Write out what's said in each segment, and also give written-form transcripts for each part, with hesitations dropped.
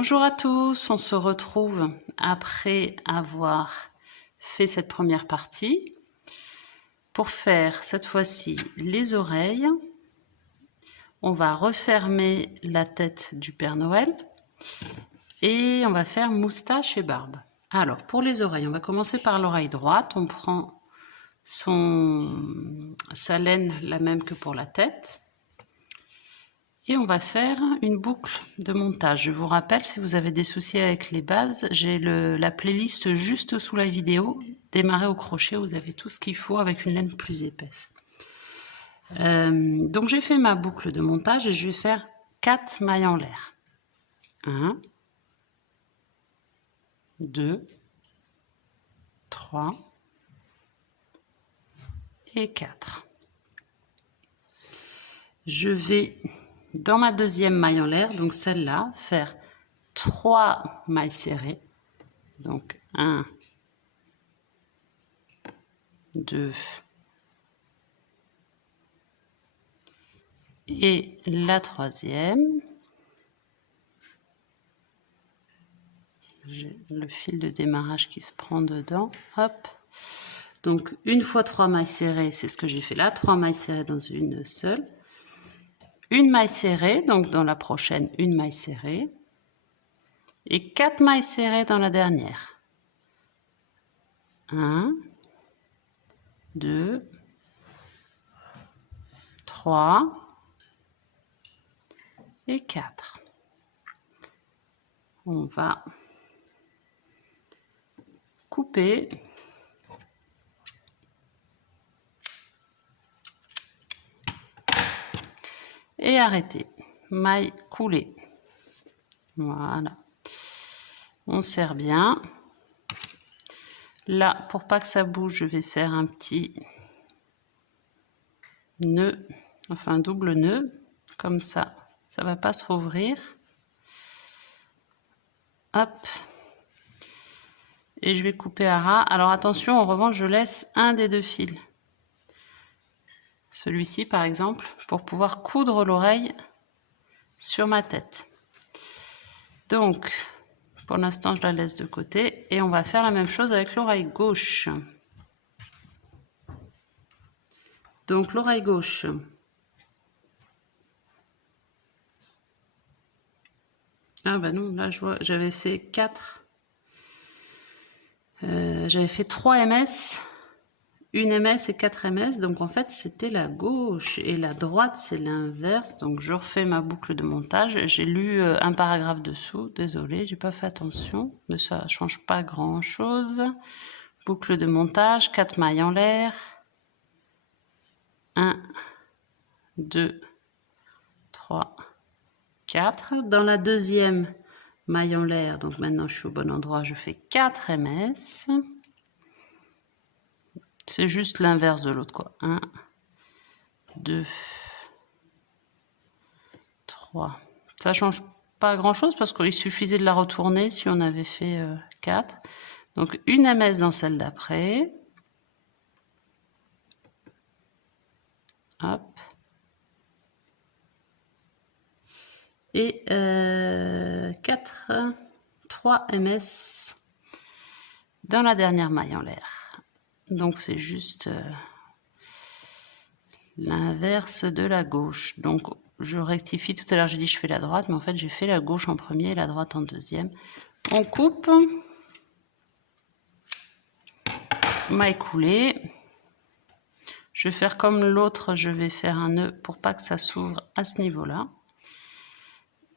Bonjour à tous, on se retrouve après avoir fait cette première partie pour faire cette fois-ci les oreilles. On va refermer la tête du Père Noël et on va faire moustache et barbe. Alors pour les oreilles, on va commencer par l'oreille droite. On prend sa laine, la même que pour la tête. Et on va faire une boucle de montage. Je vous rappelle, si vous avez des soucis avec les bases, j'ai la playlist juste sous la vidéo. Démarrer au crochet, vous avez tout ce qu'il faut avec une laine plus épaisse. Donc j'ai fait ma boucle de montage et je vais faire 4 mailles en l'air. 1, 2, 3 et 4. Je vais, dans ma deuxième maille en l'air, donc celle-là, faire 3 mailles serrées. Donc 1, 2 et la troisième. J'ai le fil de démarrage qui se prend dedans. Hop. Donc une fois 3 mailles serrées, c'est ce que j'ai fait là. 3 mailles serrées dans une seule. Une maille serrée, donc dans la prochaine, une maille serrée. Et 4 mailles serrées dans la dernière. 1, 2, 3 et 4. On va couper et arrêter. Maille coulée. Voilà. On serre bien. Là, pour pas que ça bouge, je vais faire un petit nœud, enfin un double nœud, comme ça. Ça va pas se rouvrir. Hop. Et je vais couper à ras. Alors attention, en revanche, je laisse un des deux fils. Celui-ci, par exemple, pour pouvoir coudre l'oreille sur ma tête. Donc, pour l'instant, je la laisse de côté. Et on va faire la même chose avec l'oreille gauche. Donc, l'oreille gauche. Ah ben non, là, je vois, j'avais fait 4. J'avais fait 3 ms, 1 ms et 4 ms. Donc, en fait, c'était la gauche. Et la droite, c'est l'inverse. Donc, je refais ma boucle de montage. J'ai lu un paragraphe dessous. Désolée, j'ai pas fait attention. Mais ça change pas grand-chose. Boucle de montage, 4 mailles en l'air. 1, 2, 3, 4. Dans la deuxième maille en l'air, donc maintenant je suis au bon endroit, je fais 4 ms. C'est juste l'inverse de l'autre, quoi. 1, 2, 3. Ça change pas grand-chose parce qu'il suffisait de la retourner si on avait fait 4. Donc 1 ms dans celle d'après. Hop. Et 3 ms dans la dernière maille en l'air. Donc c'est juste l'inverse de la gauche. Donc je rectifie, tout à l'heure j'ai dit je fais la droite, mais en fait j'ai fait la gauche en premier et la droite en deuxième. On coupe, maille coulée. Je vais faire comme l'autre, je vais faire un nœud pour pas que ça s'ouvre à ce niveau-là.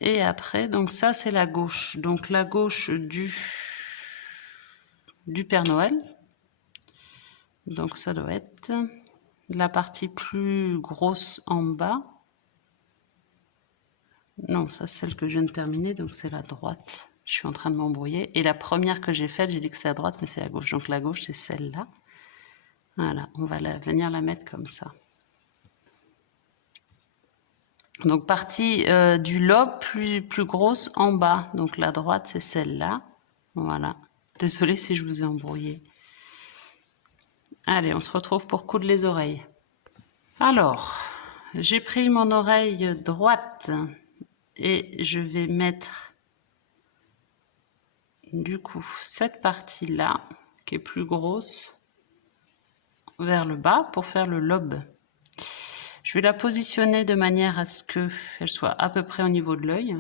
Et après, donc ça c'est la gauche. Donc la gauche du Père Noël. Donc ça doit être la partie plus grosse en bas. Non, ça c'est celle que je viens de terminer, donc c'est la droite. Je suis en train de m'embrouiller. Et la première que j'ai faite, j'ai dit que c'est la droite, mais c'est la gauche. Donc la gauche c'est celle-là. Voilà, on va venir la mettre comme ça. Donc partie du lobe plus grosse en bas. Donc la droite c'est celle-là. Voilà. Désolée si je vous ai embrouillé. Allez, on se retrouve pour coudre les oreilles. Alors, j'ai pris mon oreille droite et je vais mettre du coup cette partie-là, qui est plus grosse, vers le bas pour faire le lobe. Je vais la positionner de manière à ce qu'elle soit à peu près au niveau de l'œil.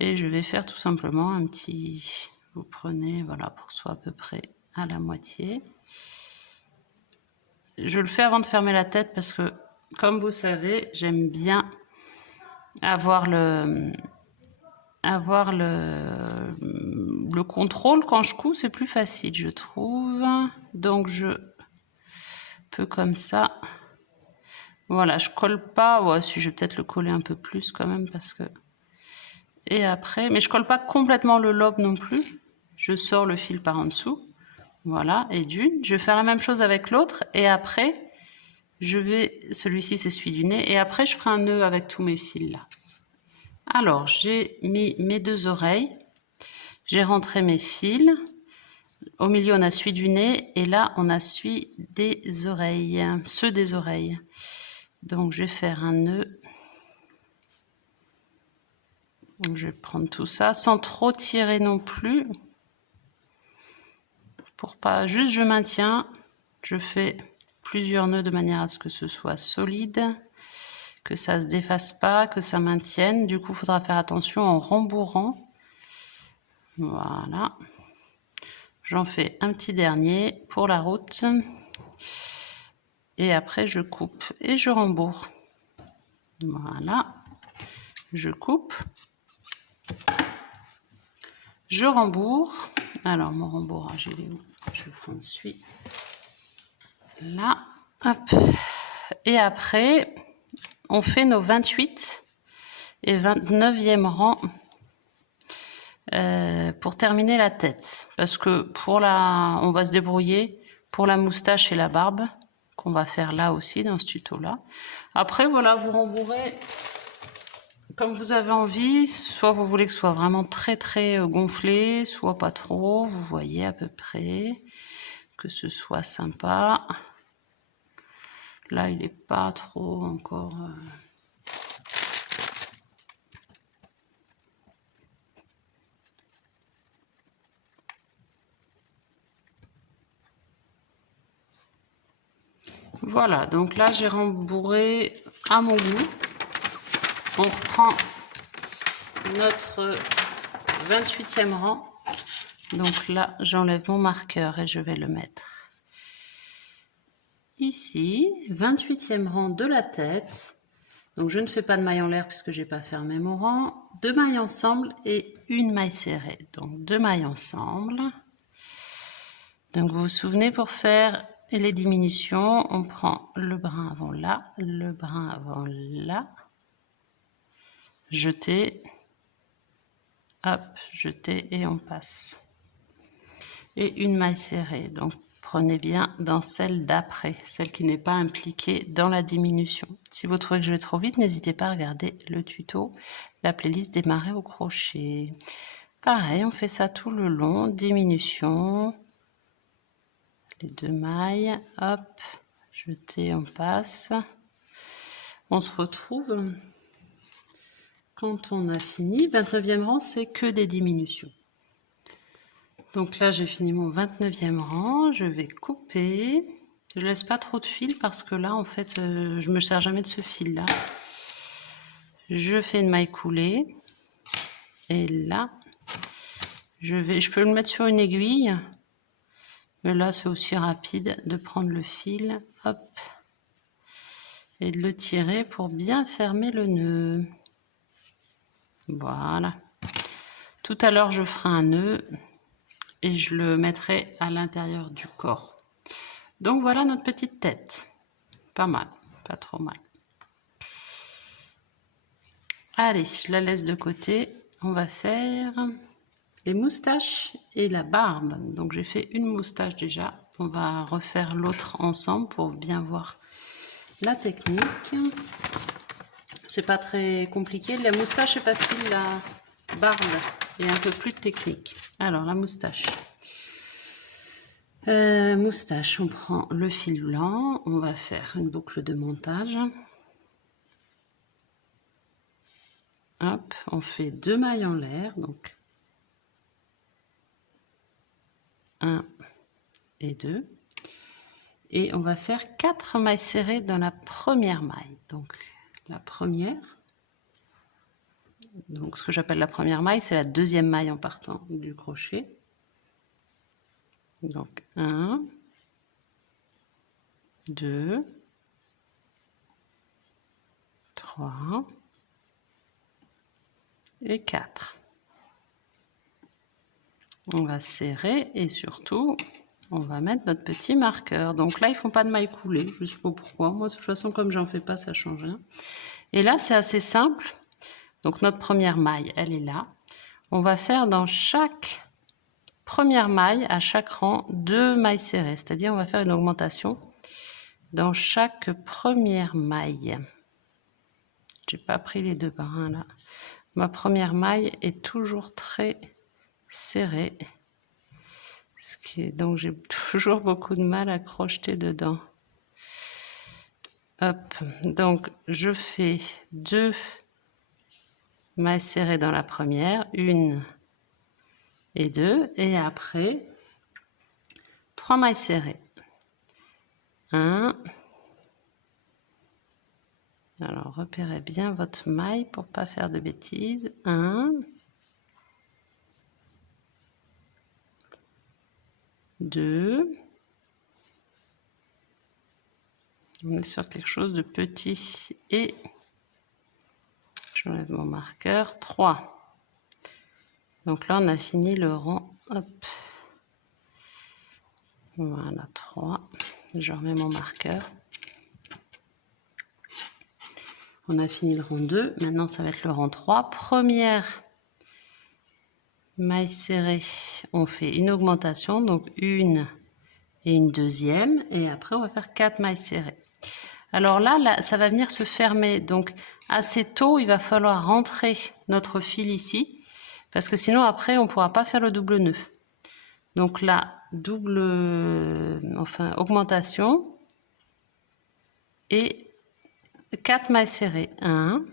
Et je vais faire tout simplement un petit... Vous prenez, voilà, pour que ce soit à peu près à la moitié. Je le fais avant de fermer la tête parce que, comme vous savez, j'aime bien avoir le contrôle quand je couds, c'est plus facile, je trouve. Donc je peux comme ça. Voilà, je colle pas. Ouais, si je vais peut-être le coller un peu plus quand même parce que. Et après, mais je colle pas complètement le lobe non plus. Je sors le fil par en dessous. Voilà, et d'une. Je vais faire la même chose avec l'autre et après, je vais. Celui-ci, c'est celui du nez. Et après, je ferai un nœud avec tous mes fils là. Alors, j'ai mis mes deux oreilles. J'ai rentré mes fils. Au milieu, on a celui du nez. Et là, on a celui des oreilles. Ceux des oreilles. Donc, je vais faire un nœud. Donc, je vais prendre tout ça sans trop tirer non plus. Pour pas... Juste, je maintiens. Je fais plusieurs nœuds de manière à ce que ce soit solide. Que ça se défasse pas, que ça maintienne. Du coup, il faudra faire attention en rembourrant. Voilà. J'en fais un petit dernier pour la route. Et après, je coupe et je rembourre. Voilà. Je coupe. Je rembourre. Alors, mon rembourrage, il est où? Je prends celui là. Hop. Et après, on fait nos 28 et 29e rang pour terminer la tête. Parce que pour la, on va se débrouiller pour la moustache et la barbe qu'on va faire là aussi dans ce tuto-là. Après, voilà, vous rembourrez comme vous avez envie. Soit vous voulez que ce soit vraiment très très gonflé, soit pas trop. Vous voyez à peu près que ce soit sympa. Là, il n'est pas trop encore... Voilà, donc là, j'ai rembourré à mon goût. On reprend notre 28e rang. Donc là, j'enlève mon marqueur et je vais le mettre ici. 28e rang de la tête. Donc je ne fais pas de maille en l'air puisque j'ai pas fermé mon rang. 2 mailles ensemble et une maille serrée. Donc 2 mailles ensemble. Donc vous vous souvenez, pour faire les diminutions, on prend le brin avant là, le brin avant là. Jeter. Hop, jeter et on passe. Et une maille serrée. Donc prenez bien dans celle d'après, celle qui n'est pas impliquée dans la diminution. Si vous trouvez que je vais trop vite, n'hésitez pas à regarder le tuto, la playlist démarrer au crochet. Pareil, on fait ça tout le long, diminution, les 2 mailles, hop, jeter, on passe. On se retrouve quand on a fini. 29e rang, c'est que des diminutions. Donc là, j'ai fini mon 29e rang. Je vais couper. Je laisse pas trop de fil parce que là, en fait, je me sers jamais de ce fil-là. Je fais une maille coulée. Et là, je peux le mettre sur une aiguille. Mais là, c'est aussi rapide de prendre le fil. Hop. Et de le tirer pour bien fermer le nœud. Voilà. Tout à l'heure, je ferai un nœud. Et je le mettrai à l'intérieur du corps. Donc voilà notre petite tête. Pas mal, pas trop mal. Allez, je la laisse de côté. On va faire les moustaches et la barbe. Donc j'ai fait une moustache déjà. On va refaire l'autre ensemble pour bien voir la technique. C'est pas très compliqué. La moustache est facile, la barbe est un peu plus technique. Alors la moustache. Moustache, on prend le fil blanc, on va faire une boucle de montage. Hop, on fait 2 mailles en l'air, donc 1 et 2. Et on va faire 4 mailles serrées dans la première maille. Donc la première. Donc ce que j'appelle la première maille, c'est la deuxième maille en partant du crochet. Donc 1, 2, 3 et 4. On va serrer et surtout, on va mettre notre petit marqueur. Donc là, ils font pas de mailles coulées, je sais pas pourquoi. Moi, de toute façon, comme j'en fais pas, ça change rien. Et là, c'est assez simple. Donc notre première maille, elle est là. On va faire dans chaque première maille, à chaque rang, 2 mailles serrées. C'est-à-dire, on va faire une augmentation dans chaque première maille. J'ai pas pris les 2 brins là. Ma première maille est toujours très serrée. Donc j'ai toujours beaucoup de mal à crocheter dedans. Hop, donc je fais 2 mailles serrées dans la première, 1 et 2, et après 3 mailles serrées. 1. Alors repérez bien votre maille pour pas faire de bêtises. 1, 2. On est sur quelque chose de petit et j'enlève mon marqueur. 3. Donc là, on a fini le rang. Hop. Voilà, 3. Je remets mon marqueur. On a fini le rang 2. Maintenant, ça va être le rang 3. Première maille serrée, on fait une augmentation. Donc, une et une deuxième. Et après, on va faire 4 mailles serrées. Alors là, ça va venir se fermer. Donc, assez tôt, il va falloir rentrer notre fil ici. Parce que sinon, après, on ne pourra pas faire le double nœud. Donc là, augmentation. Et 4 mailles serrées. 1.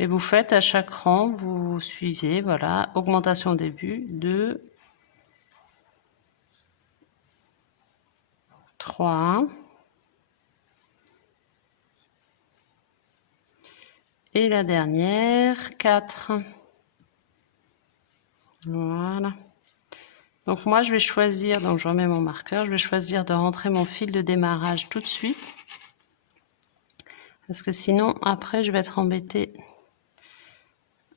Et vous faites à chaque rang, vous suivez, voilà, augmentation au début. 2. 3. Et la dernière, 4. Voilà. Donc moi, je vais choisir, donc je remets mon marqueur, je vais choisir de rentrer mon fil de démarrage tout de suite. Parce que sinon, après, je vais être embêtée.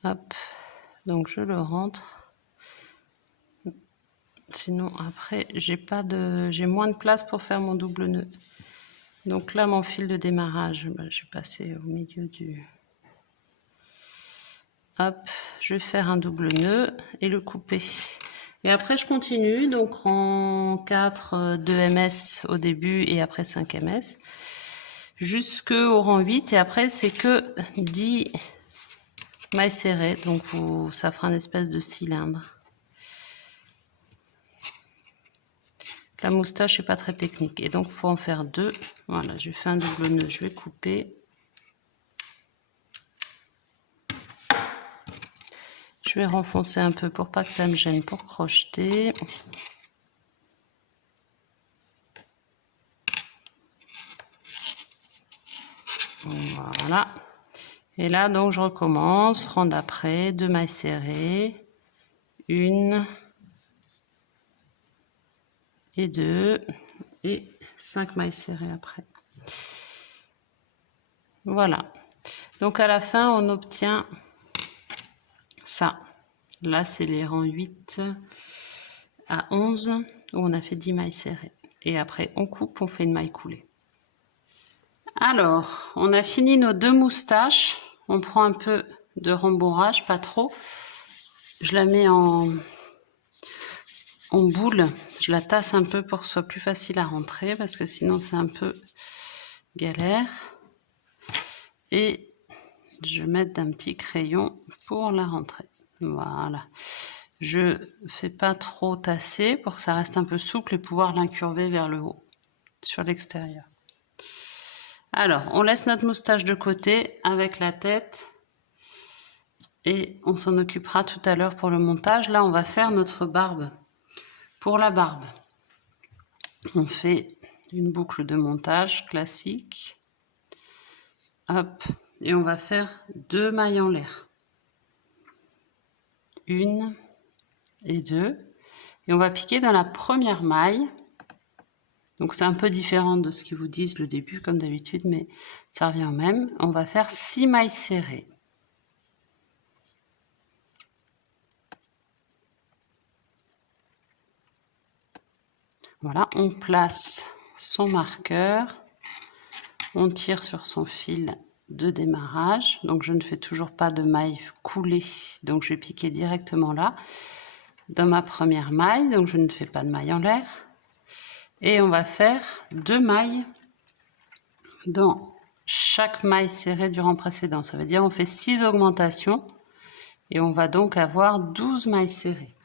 Hop. Donc je le rentre. Sinon, après, j'ai moins de place pour faire mon double nœud. Donc là, mon fil de démarrage, je vais passer au milieu du... Hop, je vais faire un double nœud et le couper. Et après, je continue, donc rang 4, 2 ms au début et après 5 ms. Jusqu'au rang 8 et après, c'est que 10 mailles serrées. Donc, ça fera une espèce de cylindre. La moustache n'est pas très technique et donc il faut en faire 2. Voilà, j'ai fait un double nœud, je vais couper. Je vais renfoncer un peu pour pas que ça me gêne pour crocheter. Voilà. Et là, donc, je recommence. Rang d'après, 2 mailles serrées. 1 et 2 et 5 mailles serrées après. Voilà. Donc, à la fin, on obtient ça. Là, c'est les rangs 8 à 11 où on a fait 10 mailles serrées. Et après, on coupe, on fait une maille coulée. Alors, on a fini nos 2 moustaches. On prend un peu de rembourrage, pas trop. Je la mets en boule. Je la tasse un peu pour que ce soit plus facile à rentrer parce que sinon, c'est un peu galère. Et je vais mettre un petit crayon pour la rentrée. Voilà. Je fais pas trop tasser pour que ça reste un peu souple et pouvoir l'incurver vers le haut, sur l'extérieur. Alors, on laisse notre moustache de côté avec la tête. et on s'en occupera tout à l'heure pour le montage. Là, on va faire notre barbe. Pour la barbe, on fait une boucle de montage classique. Hop, et on va faire 2 mailles en l'air. 1 et 2. Et on va piquer dans la première maille. Donc c'est un peu différent de ce qu'ils vous disent le début comme d'habitude, mais ça revient au même. On va faire 6 mailles serrées. Voilà, on place son marqueur, on tire sur son fil de démarrage. Donc je ne fais toujours pas de maille coulée, donc je vais piquer directement là, dans ma première maille, donc je ne fais pas de maille en l'air. Et on va faire 2 mailles dans chaque maille serrée du rang précédent. Ça veut dire on fait 6 augmentations et on va donc avoir 12 mailles serrées.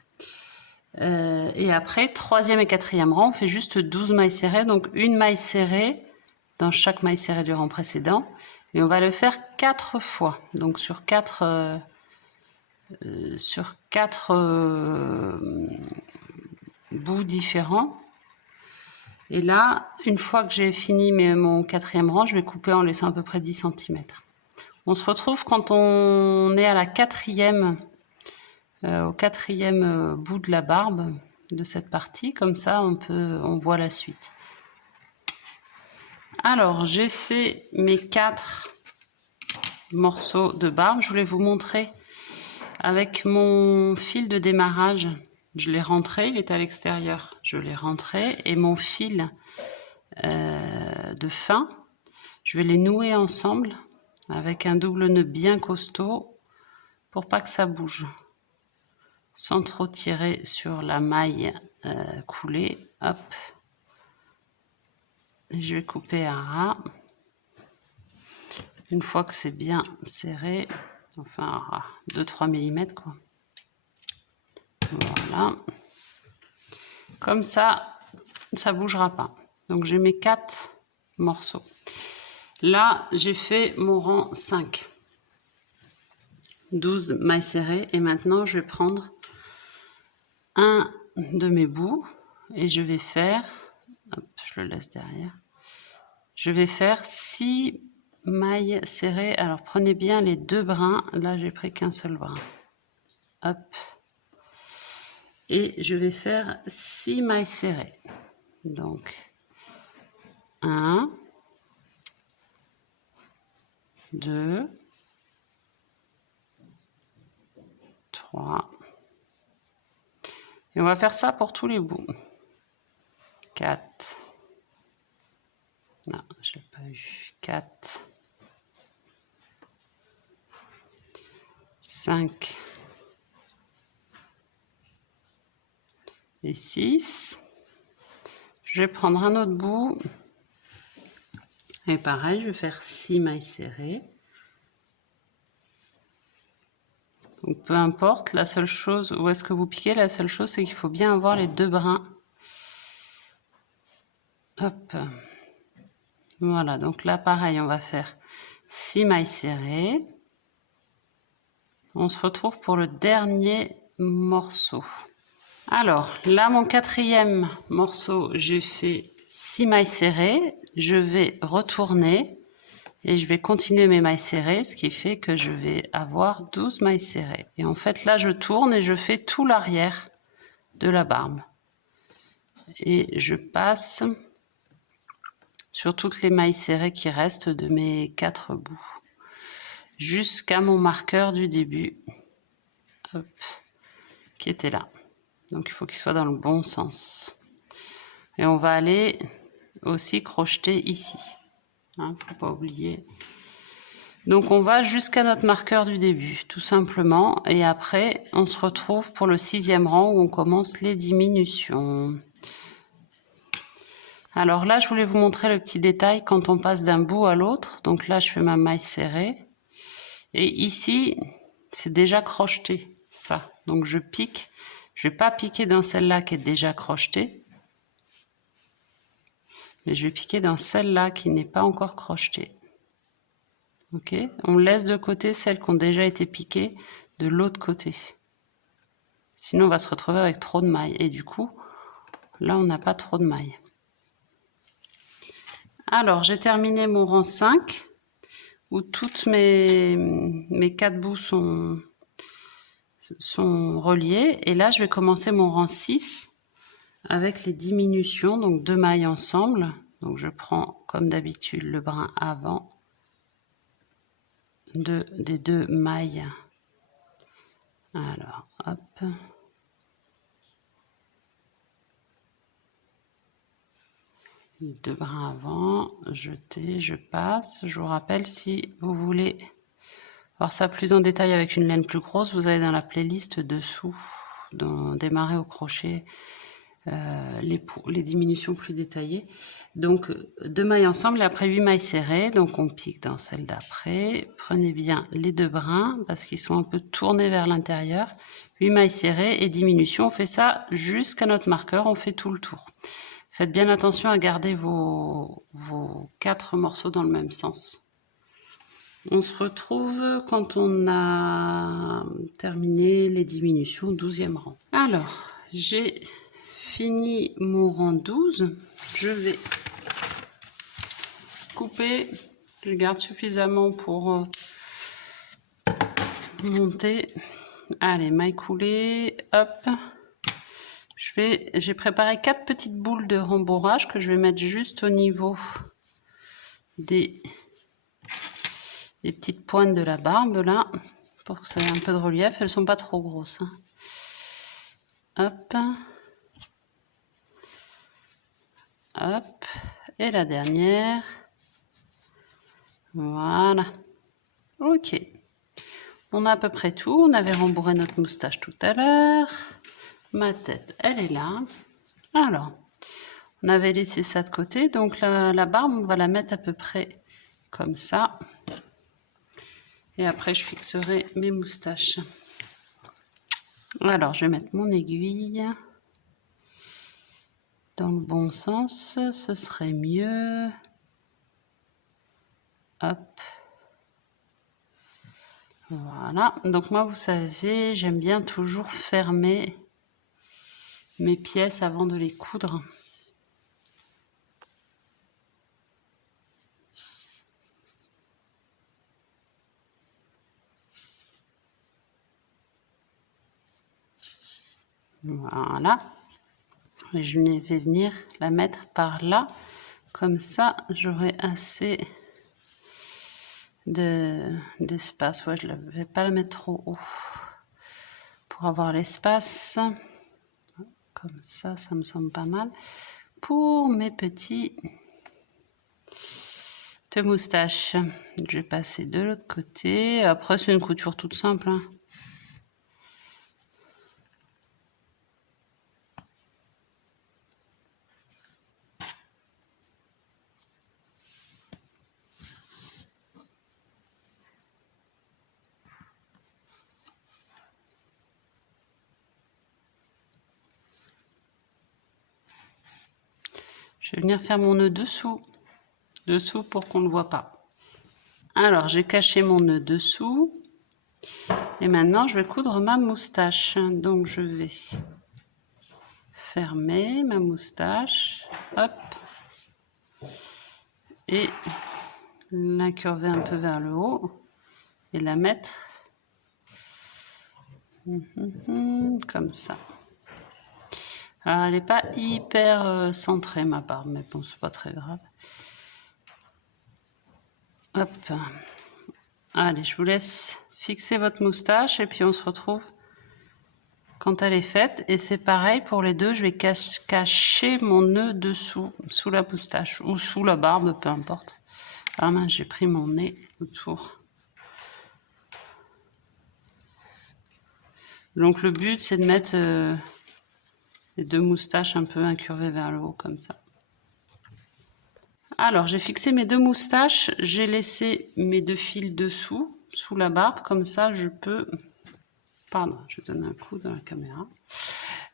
Et après, 3e et 4e rang, on fait juste 12 mailles serrées, donc une maille serrée dans chaque maille serrée du rang précédent. Et on va le faire 4 fois, donc sur 4 bouts différents. Et là, une fois que j'ai fini mon 4e rang, je vais couper en laissant à peu près 10 cm. On se retrouve quand on est à la 4e, au 4e bout de la barbe de cette partie. Comme ça, on voit la suite. Alors, j'ai fait mes 4 morceaux de barbe. Je voulais vous montrer avec mon fil de démarrage. Je l'ai rentré, il est à l'extérieur. Je l'ai rentré et mon fil de fin, je vais les nouer ensemble avec un double nœud bien costaud pour pas que ça bouge. Sans trop tirer sur la maille coulée. Hop. Je vais couper à ras. Une fois que c'est bien serré, enfin 2-3 mm quoi. Voilà. Comme ça, ça bougera pas. Donc j'ai mes 4 morceaux. Là, j'ai fait mon rang 5. 12 mailles serrées. Et maintenant, je vais prendre un de mes bouts et je vais faire, hop, je le laisse derrière. Je vais faire 6 mailles serrées. Alors prenez bien les 2 brins. Là, j'ai pris qu'un seul brin. Hop. Et je vais faire 6 mailles serrées. Donc 1, 2, 3. Et on va faire ça pour tous les bouts. 4. Non, je n'ai pas eu. 4. 5. Et 6. Je vais prendre un autre bout. Et pareil, je vais faire 6 mailles serrées. Donc peu importe, la seule chose, où est-ce que vous piquez, la seule chose c'est qu'il faut bien avoir les 2 brins. Hop. Voilà, donc là pareil, on va faire 6 mailles serrées. On se retrouve pour le dernier morceau. Alors là, mon 4e morceau, j'ai fait 6 mailles serrées. Je vais retourner et je vais continuer mes mailles serrées, ce qui fait que je vais avoir 12 mailles serrées. Et en fait, là, je tourne et je fais tout l'arrière de la barbe. Et je passe sur toutes les mailles serrées qui restent de mes 4 bouts, jusqu'à mon marqueur du début, hop, qui était là. Donc il faut qu'il soit dans le bon sens. Et on va aller aussi crocheter ici, hein, faut pas oublier. Donc on va jusqu'à notre marqueur du début, tout simplement. Et après, on se retrouve pour le 6e rang où on commence les diminutions. Alors là, je voulais vous montrer le petit détail quand on passe d'un bout à l'autre. Donc là, je fais ma maille serrée. Et ici, c'est déjà crocheté, ça. Donc je pique. Je ne vais pas piquer dans celle-là qui est déjà crochetée. Mais je vais piquer dans celle-là qui n'est pas encore crochetée. Ok, on laisse de côté celles qui ont déjà été piquées. de l'autre côté. Sinon, on va se retrouver avec trop de mailles. Et du coup, là, on n'a pas trop de mailles. Alors, j'ai terminé mon rang 5, où toutes mes 4 bouts sont reliés. Et là, je vais commencer mon rang 6 avec les diminutions, donc 2 mailles ensemble. Donc, je prends, comme d'habitude, le brin avant des 2 mailles. Alors, hop. Les 2 brins avant, jeter, je passe. Je vous rappelle, si vous voulez voir ça plus en détail avec une laine plus grosse, vous allez dans la playlist dessous, dans démarrer au crochet, les diminutions plus détaillées. Donc 2 mailles ensemble et après 8 mailles serrées, donc on pique dans celle d'après. Prenez bien les 2 brins parce qu'ils sont un peu tournés vers l'intérieur. 8 mailles serrées et diminution, on fait ça jusqu'à notre marqueur, on fait tout le tour. Faites bien attention à garder vos 4 morceaux dans le même sens. On se retrouve quand on a terminé les diminutions, 12e rang. Alors, j'ai fini mon rang 12. Je vais couper. Je garde suffisamment pour monter. Allez, maille coulée, hop. J'ai préparé 4 petites boules de rembourrage que je vais mettre juste au niveau des petites pointes de la barbe là, pour que ça ait un peu de relief. Elles sont pas trop grosses, hein. Hop. Hop. Et la dernière. Voilà. Ok. On a à peu près tout. On avait rembourré notre moustache tout à l'heure. Ma tête, elle est là. Alors, on avait laissé ça de côté. Donc la barbe, on va la mettre à peu près comme ça. Et après, je fixerai mes moustaches. Alors, je vais mettre mon aiguille dans le bon sens. Ce serait mieux. Hop. Voilà. Donc moi, vous savez, j'aime bien toujours fermer mes pièces avant de les coudre. Voilà. Et je vais venir la mettre par là. Comme ça, j'aurai assez d'espace. Ouais, je ne vais pas la mettre trop haut pour avoir l'espace. Comme ça, ça me semble pas mal. Pour mes petites moustaches, je vais passer de l'autre côté. Après, c'est une couture toute simple, hein. Je vais venir faire mon nœud dessous pour qu'on ne le voit pas. Alors, j'ai caché mon nœud dessous. Et maintenant, je vais coudre ma moustache. Donc, je vais fermer ma moustache. Hop. Et l'incurver un peu vers le haut. Et la mettre comme ça. Alors, elle n'est pas hyper centrée, ma barbe, mais bon, c'est pas très grave. Hop. Allez, je vous laisse fixer votre moustache et puis on se retrouve quand elle est faite. Et c'est pareil pour les deux, je vais cacher mon nœud dessous, sous la moustache ou sous la barbe, peu importe. Ah mince, j'ai pris mon nez autour. Donc le but, c'est de mettre les 2 moustaches un peu incurvées vers le haut, comme ça. Alors, j'ai fixé mes 2 moustaches, j'ai laissé mes 2 fils dessous, sous la barbe, comme ça je peux... Pardon, je donne un coup dans la caméra.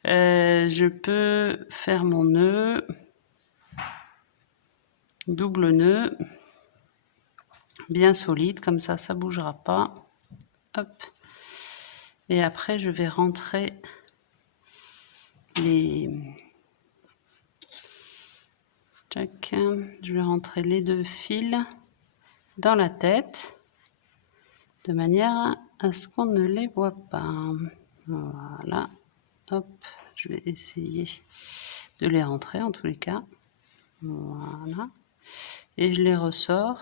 Je peux faire mon nœud, double nœud, bien solide, comme ça, ça ne bougera pas. Hop. Et après, je vais rentrer les... Tac, je vais rentrer les 2 fils dans la tête, de manière à ce qu'on ne les voit pas. Voilà, hop, je vais essayer de les rentrer en tous les cas. Voilà, et je les ressors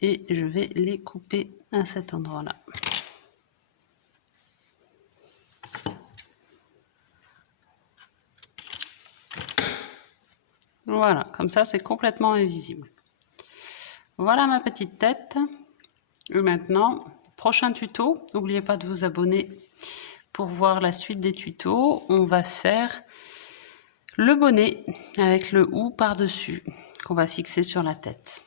et je vais les couper à cet endroit-là. Voilà, comme ça c'est complètement invisible. Voilà ma petite tête. Et maintenant, prochain tuto, n'oubliez pas de vous abonner pour voir la suite des tutos. On va faire le bonnet avec le hou par-dessus qu'on va fixer sur la tête.